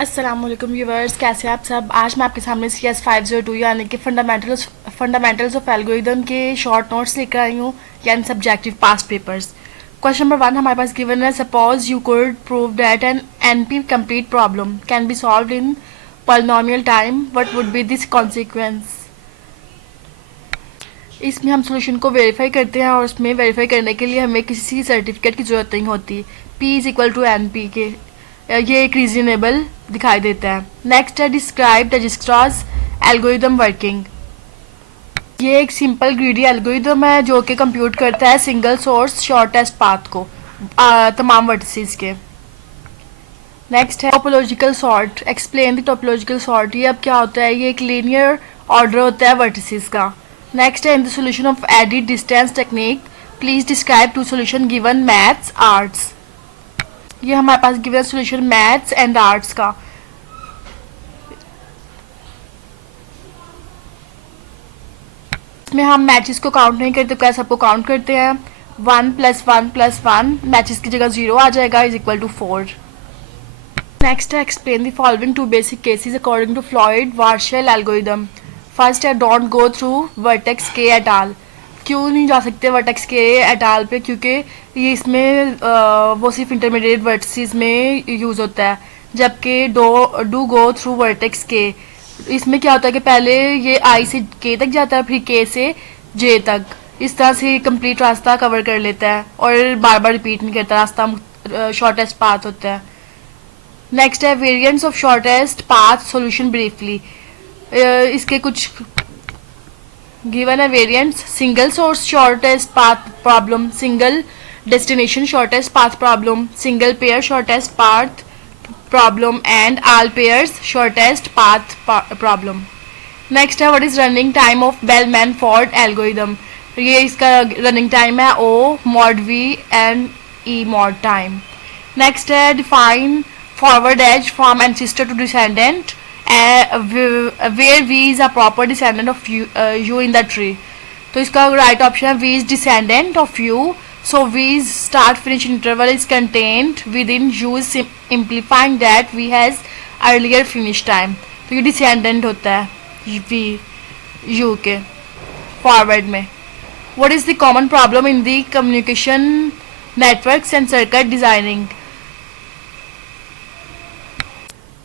अस्सलाम-ओ-allaikum viewers, कैसे हैं आप सब। आज मैं आपके सामने cs502 यानी कि फंडामेंटल्स ऑफ एल्गोरिदम के शॉर्ट नोट्स लेकर आई हूँ, यानी subjective past papers. Question number 1 हमारे पास गिवन है, suppose you could prove that an NP complete problem can be solved in polynomial time, what would be this consequence. इसमें हम सोल्यूशन को वेरीफाई करते हैं और उसमें वेरीफाई करने के लिए हमें किसी सर्टिफिकेट की ज़रूरत नहीं होती। p is equal to N P के ये एक रीजनेबल दिखाई देता है। नेक्स्ट है, डिस्क्राइब रजिस्ट्रार्स एल्गोरिदम वर्किंग। ये एक सिंपल ग्रीडी एल्गोरिदम है जो कि कंप्यूट करता है सिंगल सोर्स शॉर्टेस्ट पाथ को तमाम वर्टिसेस के। नेक्स्ट है topological sort, explain the topological sort. ये अब क्या होता है, ये एक लीनियर ऑर्डर होता है वर्टिसेस का। नेक्स्ट है, in the solution of edit distance technique please describe two solution given maths arts. ये हमारे पास given solution maths and arts का। इसमें हम मैचेस को काउंट नहीं करते, क्या सबको काउंट करते हैं। 1 + 1 + 1 मैचेस की जगह 0 आ जाएगा, इज इक्वल टू 4। नेक्स्ट है, explain the following 2 basic cases according to Floyd Warshall algorithm. First है, don't go through vertex K at all. क्यों नहीं जा सकते वर्टेक्स के एट ऑल पे, क्योंकि ये इसमें वो सिर्फ इंटरमीडिएट वर्टिसेस में यूज़ होता है, जबकि डू गो थ्रू वर्टेक्स के इसमें क्या होता है कि पहले ये आई से के तक जाता है, फिर के से जे तक, इस तरह से कंप्लीट रास्ता कवर कर लेता है और बार बार रिपीट नहीं करता, रास्ता शॉर्टेस्ट पाथ होता है। नेक्स्ट है, variants of shortest path solution briefly. इसके कुछ गिवन है variants, single source shortest path problem, single destination shortest path problem, single pair shortest path problem and all pairs shortest path problem. Next है, what is running time of Bellman Ford algorithm. ये इसका running time है O mod V and E mod time. Next है, define forward edge from ancestor to descendant where V is a proper descendant of U in the tree। तो इसका right option है V is descendant of U, so V's start finish interval is contained within U is implying that V has earlier finish time। तो ये descendant होता है V U के forward में। What is the common problem in the communication networks and circuit designing।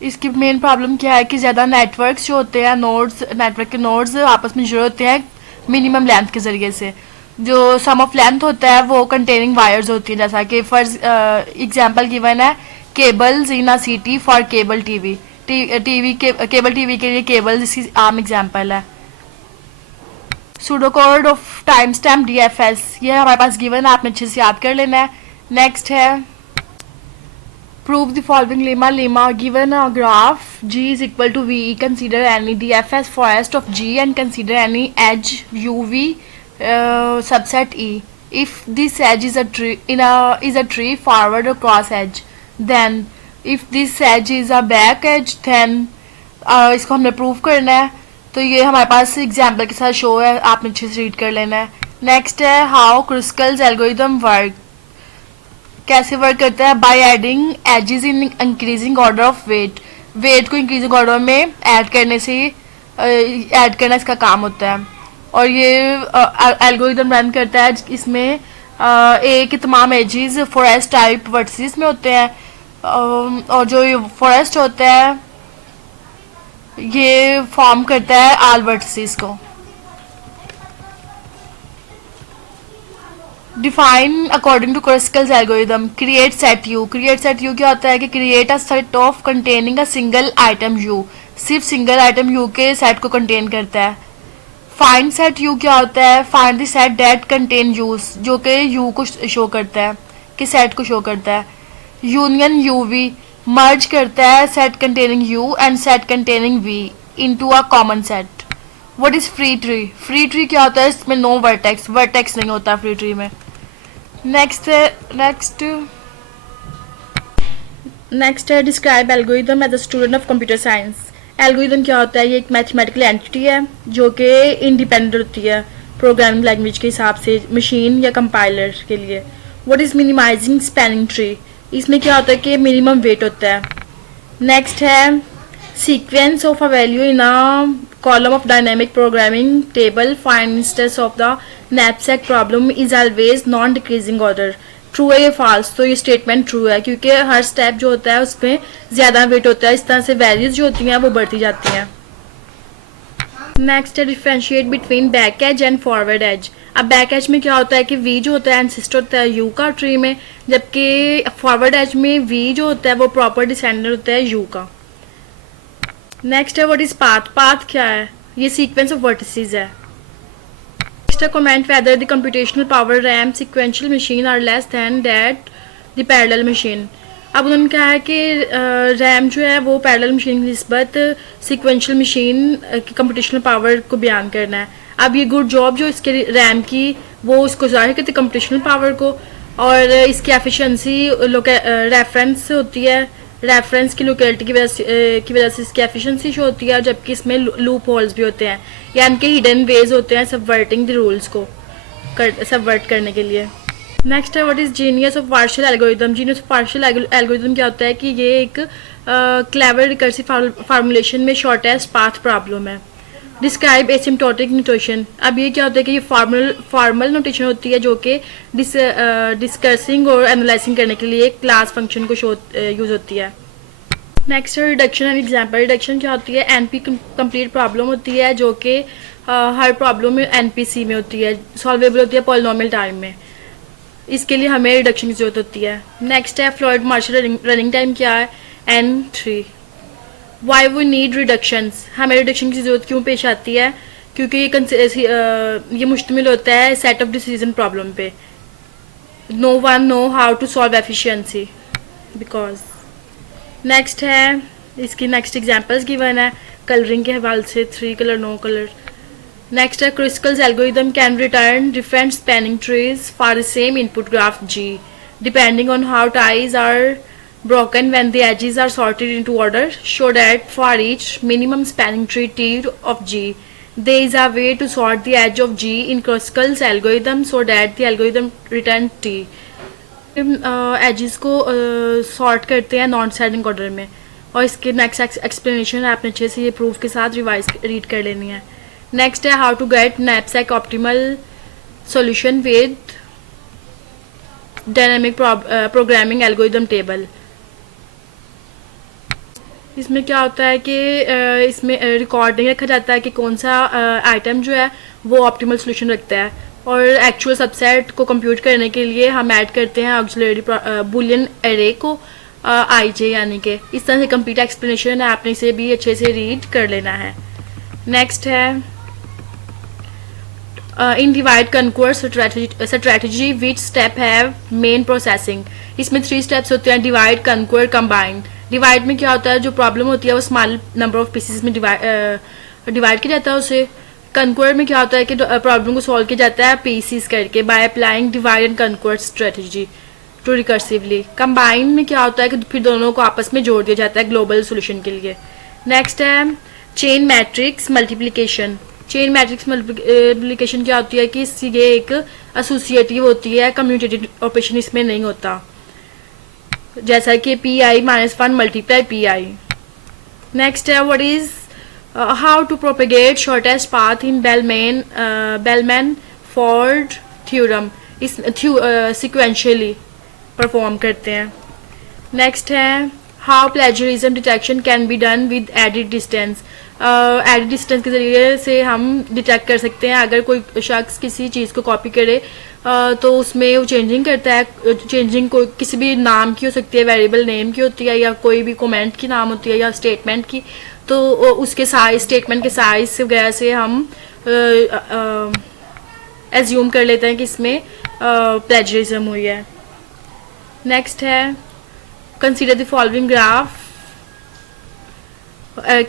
इसकी main problem क्या है कि ज़्यादा नेटवर्क्स जो होते हैं, नोड्स, नेटवर्क के नोड्स आपस में जुड़े होते हैं मिनिमम लेंथ के ज़रिए से। जो सम ऑफ लेंथ होता है वो कंटेनिंग वायर्स होती हैं, जैसा कि फर्स्ट एग्जांपल गिवन है, cables in a city for cable TV. Cable TV के लिए केबल्स इसकी आम एग्जांपल है। Pseudocode of time stamp DFS, ये हमारे पास गिवन है, आपने अच्छे से याद कर लेना है। नेक्स्ट है, prove the following lemma given a graph G is equal to VE, consider any DFS forest of G and consider any edge UV subset E. If this edge is a tree forward or cross edge, then if this edge is a back edge, then इसको हमने prove करना है। तो ये हमारे पास example के साथ show है, आपने अच्छे से रीड कर लेना है। नेक्स्ट है, हाउ क्रुस्कल्स एल्गोरिदम वर्क, कैसे वर्क करता है, by adding edges in increasing order of weight. Weight को इंक्रीजिंग ऑर्डर में ऐड करने से ऐड करना इसका काम होता है। और ये एल्गोरिदम रन करता है, इसमें ए के तमाम एजेस फॉरेस्ट टाइप वर्टिसेस में होते हैं, और जो फॉरेस्ट होता है ये फॉर्म करता है ऑल वर्टिसेस को। Define according to Kruskal's algorithm, create set U. Create set U क्या होता है कि create a set of containing a single item U, सिर्फ सिंगल आइटम यू के सेट को कंटेन करता है। फाइंड सेट यू क्या होता है, find the set that contain U, जो कि यू को शो करता है, कि सेट को शो करता है। यूनियन UV, मर्ज करता है set containing U and set containing V into a common set. What is free tree, free tree क्या होता है, इसमें नो वर्टेक्स, वर्टेक्स नहीं होता फ्री ट्री में। नेक्स्ट है, describe algorithm as a student of computer science. Algorithm क्या होता है, ये एक मैथमेटिकल एंटिटी है जो कि इंडिपेंडेंट होती है प्रोग्रामिंग लैंग्वेज के हिसाब से, मशीन या कंपाइलर के लिए। What is minimizing spanning tree, इसमें क्या होता है कि मिनिमम वेट होता है नेक्स्ट है sequence of a value in a column of dynamic programming table. Find instance of the knapsack problem is always non decreasing order. True है या false? तो ये स्टेटमेंट ट्रू है क्योंकि हर स्टेप जो होता है उसमें ज़्यादा वेट होता है, इस तरह से वैल्यूज जो होती हैं वो बढ़ती जाती हैं. नेक्स्ट है differentiate between back edge and forward edge. अब बैक एज में क्या होता है कि वी जो होता है एंसिस्टर होता है यू का ट्री में, जबकि फॉरवर्ड एज में वी जो होता है वो प्रॉपर डिसेंडेंट होता है यू का. नेक्स्ट है व्हाट इज पाथ. पाथ क्या है? ये सीक्वेंस ऑफ वर्टिसेस है. नेक्स्ट है comment whether the computational power RAM sequential machine are less than that the parallel machine. अब उन्होंने कहा है कि रैम जो है वो पैरेलल मशीन की निस्बत सीक्वेंशियल मशीन की कंप्यूटेशनल पावर को बयान करना है. अब ये गुड जॉब जो इसके रैम की वो उसको ज़ाहिर करती है कंप्यूटेशनल पावर को, और इसकी एफिशिएंसी रेफरेंस होती है, रेफरेंस की लोकेलिटी की वजह से इसकी एफिशिएंसी शो होती है, जबकि इसमें लूप होल्स भी होते हैं यानी कि हिडन वेज होते हैं सबवर्टिंग द रूल्स को सबवर्ट करने के लिए. नेक्स्ट है what is genius of partial algorithm. Genius of partial algorithm क्या होता है कि ये एक क्लेवर रिकर्सिव फार्मूलेशन में शॉर्टेस्ट पाथ प्रॉब्लम है. Describe asymptotic notation. अब ये क्या होता है कि ये फॉर्मल नोटेशन होती है जो कि डिस्कसिंग और एनालाइजिंग करने के लिए क्लास फंक्शन को यूज होती है. नेक्स्ट है रिडक्शन एंड एग्जाम्पल. रिडक्शन क्या होती है? एनपी कंप्लीट प्रॉब्लम होती है जो कि हर प्रॉब्लम में एनपीसी में होती है, सॉल्वेबल होती है पॉलिनोमियल टाइम में. इसके लिए हमें रिडक्शन की जरूरत होती है. नेक्स्ट है फ्लोइड मार्शल रनिंग टाइम क्या है? N3. Why we need reductions. हमें रिडक्शन की जरूरत क्यों पेश आती है? क्योंकि ये मुश्तमिल होता है सेट ऑफ डिसीजन प्रॉब्लम पे. No one know how to solve efficiency because. Next है इसकी नेक्स्ट एग्जांपल्स गिवन है कलरिंग के हवाले से 3 colour no colour. Next, a Kruskal's algorithm can return different spanning trees for the same input graph G, depending on how ties are broken when the edges are sorted into order. Show that for each minimum spanning tree T of G, there is a way to sort the edge of G in Kruskal's algorithm so that the algorithm return T. edges को sort करते हैं non descending order में, और इसके next explanation आपने अच्छे से ये प्रूफ के साथ रिवाइज रीड कर लेनी है. नेक्स्ट है how to get knapsack optimal solution with dynamic programming algorithm table. इसमें क्या होता है कि इसमें रिकॉर्ड नहीं रखा जाता है कि कौन सा आइटम जो है वो ऑप्टिमल सॉल्यूशन रखता है, और एक्चुअल सबसेट को कंप्यूट करने के लिए हम ऐड करते हैं ऑक्सिलरी बुलियन एरे को IJ, यानी कि इस तरह से कंप्लीट एक्सप्लेनेशन है, आपने इसे भी अच्छे से रीड कर लेना है. नेक्स्ट है in divide conquer strategy which step have main processing. इसमें 3 स्टेप्स होते हैं: डिवाइड, कनक्वर, कंबाइंड. डिवाइड में क्या होता है, जो प्रॉब्लम होती है वो स्मॉल नंबर ऑफ पीसेस में डिवाइड किया जाता है उसे. कनक्वर में क्या होता है कि प्रॉब्लम को सॉल्व किया जाता है पीसीस करके by applying divide and conquer strategy to recursively. Combined में क्या होता है कि फिर दोनों को आपस में जोड़ दिया जाता है ग्लोबल सोल्यूशन के लिए. नेक्स्ट है chain matrix multiplication. Chain matrix multiplication क्या होती है कि ये एक एसोसिएटिव होती है, कम्यूटेटिव ऑपरेशन इसमें नहीं होता, जैसा कि PI-1 मल्टीप्लाई PI. नेक्स्ट है what is how to propagate shortest path in Bellman Ford theorem. इस सिक्वेंशियली परफॉर्म करते हैं. नेक्स्ट है how plagiarism detection can be done with edit distance. Edit distance के ज़रिए से हम डिटेक्ट कर सकते हैं अगर कोई शख्स किसी चीज़ को कॉपी करे तो उसमें वो चेंजिंग करता है. चेंजिंग कोई किसी भी नाम की हो सकती है, वेरिएबल नेम की होती है, या कोई भी कमेंट की नाम होती है, या स्टेटमेंट की. तो उसके साइज, स्टेटमेंट के साइज वगैरह से हम एज्यूम कर लेते हैं कि इसमें प्लेजरिज्म हुई है. नेक्स्ट है consider the following graph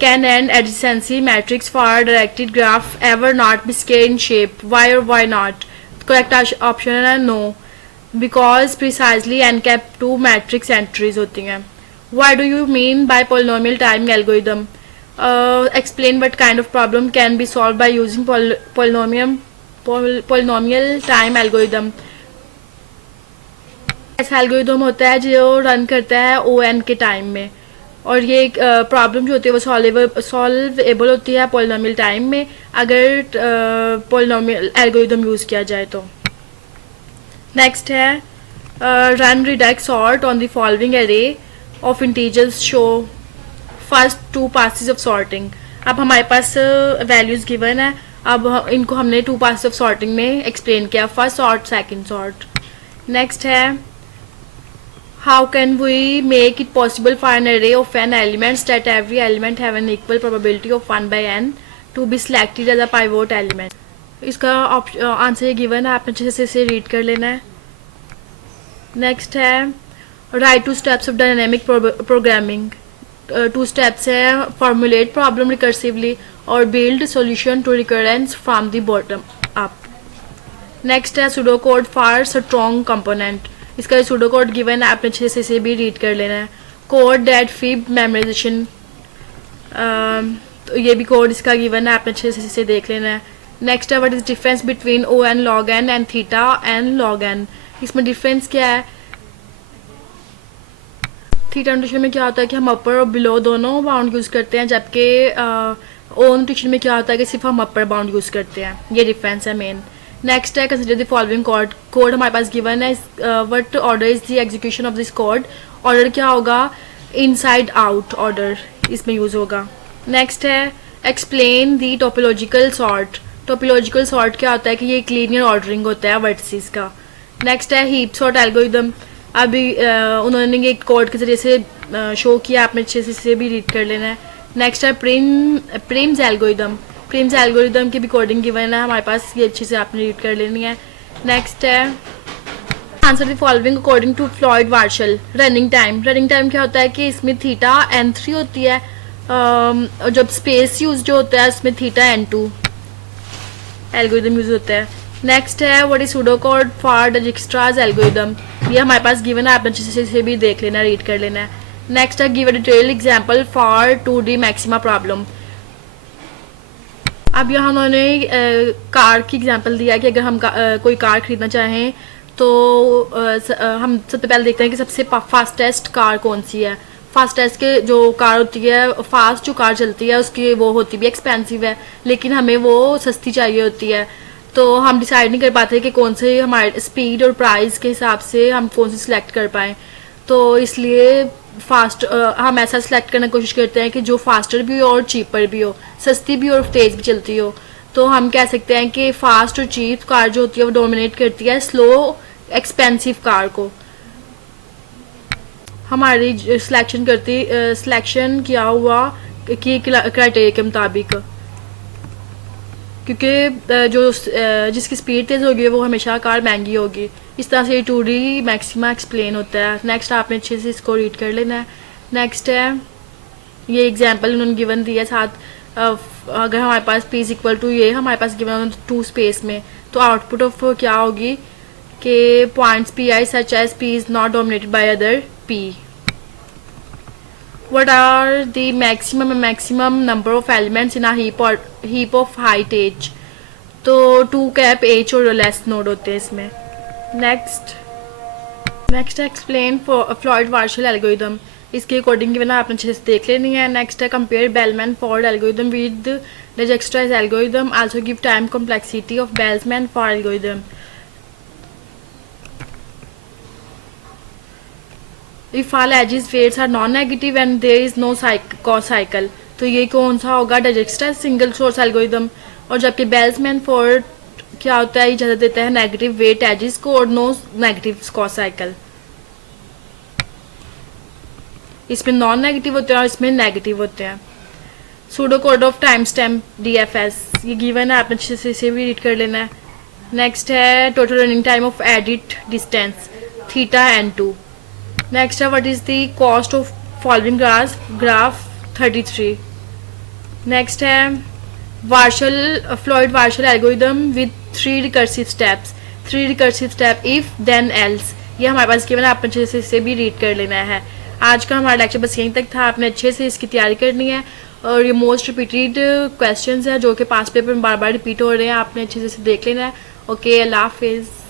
can an adjacency matrix for a directed graph ever not be scale in shape? Why or why not? Correct option है no, because precisely n cap 2 matrix entries होती हैं. Why do you mean by polynomial time algorithm? Explain what kind of problem can be solved by using polynomial time algorithm. ऐसा algorithm होता है जो run करता है ON के time में. और ये प्रॉब्लम जो होती है वो सॉल्वेबल होती है पॉलिनोमियल टाइम में अगर पॉलिनोमियल एल्गोरिदम यूज़ किया जाए तो। नेक्स्ट है run radix sort on the following array of integers show first two passes of sorting. अब हमारे पास वैल्यूज़ गिवन है, अब इनको हमने टू पासेस ऑफ सॉर्टिंग में एक्सप्लेन किया, first sort second sort. Next है how can we make it possible for an array of n elements that every element have an equal probability of 1/n to be selected as a pivot element। इसका answer ये given है, आपने अच्छे से इसे read कर लेना है। नेक्स्ट है write two steps of dynamic programming. Two steps है फॉर्मुलेट प्रॉब्लम रिकर्सिवली और build solution to recurrence from the bottom up. Next है pseudo code for strong component. इसका सूडो कोड गिवन है, आपने अच्छे से इसे भी रीड कर लेना है। कोड दैट फीड मेमोराइजेशन, तो ये भी कोड इसका गिवन है, आपने अच्छे से इसे देख लेना है। नेक्स्ट है what is difference between O n log n and theta n log n. इसमें डिफरेंस क्या है, थीटा नोटेशन में क्या होता है कि हम अपर और बिलो दोनों बाउंड यूज़ करते हैं, जबकि ओ नोटेशन में क्या होता है कि सिर्फ हम अपर बाउंड यूज़ करते हैं। ये डिफरेंस है मेन। नेक्स्ट है कंसिडर द फॉलोइंग कोड हमारे पास गिवन है, what order is the execution of this code. Order क्या होगा, इनसाइड आउट ऑर्डर इसमें यूज़ होगा। नेक्स्ट है explain the topological sort. Topological sort क्या होता है कि ये एक लीनियर ऑर्डरिंग होता है वर्टिसेस का। नेक्स्ट है हीप सॉर्ट एल्गोरिदम। अभी उन्होंने एक कोड के जरिए से शो किया, आपने अच्छे से इसे भी रीड कर लेना है। नेक्स्ट है प्रिम्स एल्गोरिदम। प्रिम्स एल्गोरिदम की भी कोडिंग गिवन है हमारे पास, ये अच्छे से आपने रीड कर लेनी है। नेक्स्ट है answer the following according to Floyd Warshall. Running time, running time क्या होता है कि इसमें थीटा n3 होती है, और जब स्पेस यूज जो होता है उसमें थीटा n2 एल्गोरिदम यूज होता है। नेक्स्ट है what is pseudo code for Dijkstra's algorithm. ये हमारे पास गिवन है, आपने अच्छे से इसे भी देख लेना, रीड कर लेना है। नेक्स्ट है give a detail example for 2D maxima problem. अब यहाँ उन्होंने कार की एग्जांपल दिया कि अगर हम कोई कार खरीदना चाहें तो हम सबसे पहले देखते हैं कि सबसे फास्टेस्ट कार कौन सी है। फास्टेस्ट के जो कार होती है, फास्ट जो कार चलती है उसकी वो होती भी एक्सपेंसिव है, लेकिन हमें वो सस्ती चाहिए होती है, तो हम डिसाइड नहीं कर पाते कि कौन से हमारे स्पीड और प्राइस के हिसाब से हम कौन सी सिलेक्ट कर पाएँ। तो इसलिए हम ऐसा सिलेक्ट करने की कोशिश करते हैं कि जो फास्टर भी हो और चीपर भी हो, सस्ती भी और तेज़ भी चलती हो। तो हम कह सकते हैं कि फास्ट और चीप कार जो होती है वो डोमिनेट करती है स्लो एक्सपेंसिव कार को। हमारी सिलेक्शन किया हुआ कि क्राइटेरिया के मुताबिक, क्योंकि जिसकी स्पीड तेज़ होगी वो हमेशा कार महंगी होगी। इस तरह से 2D मैक्सिमा एक्सप्लेन होता है। नेक्स्ट आपने अच्छे से इसको रीड कर लेना है। नेक्स्ट है ये एग्जांपल उन्होंने गिवन दिया है साथ, अगर हमारे पास P इक्वल टू ये हमारे पास गिवन 2 स्पेस में, तो आउटपुट ऑफ क्या होगी कि points PI such as P is not dominated by other P। What are the maximum and maximum number of elements in a heap of height h? तो 2 cap h और less node होते हैं इसमें। Next explain Floyd Warshall algorithm. इसके according की बिना आपने अच्छे से देख लेनी है। नेक्स्ट है compare Bellman Ford algorithm with Dijkstra's algorithm, also give time complexity of Bellman Ford algorithm. If all edges weights are non-negative and there is no cos cycle, तो ये कौन सा होगा, डिजक्स्ट्राज सिंगल सोर्स एल्गोरिदम। और जबकि बेल्समैन Ford क्या होता है, इजाज़त देता है नेगेटिव वेट एजेस को और नो नेगेटिव कॉस साइकिल। इसमें नॉन नेगेटिव होते हैं और इसमें नेगेटिव होते हैं। Pseudo code of time stamp DFS, ये गिवन है, आपने अच्छे से इसे भी रीड कर लेना है। नेक्स्ट है total running time of edit distance theta n2। Next है what is the cost of following graph 33। Next है Floyd Warshall algorithm with 3 recursive steps, 3 recursive step if then else. ये हमारे पास केवल आपने अच्छे से इसे भी रीड कर लेना है। आज का हमारा लेक्चर बस यहीं तक था, आपने अच्छे से इसकी तैयारी करनी है। और ये मोस्ट रिपीटेड क्वेश्चंस है जो कि पास पेपर में बार बार रिपीट हो रहे हैं, आपने अच्छे से देख लेना है। ओके, अल्लाह हाफिज़।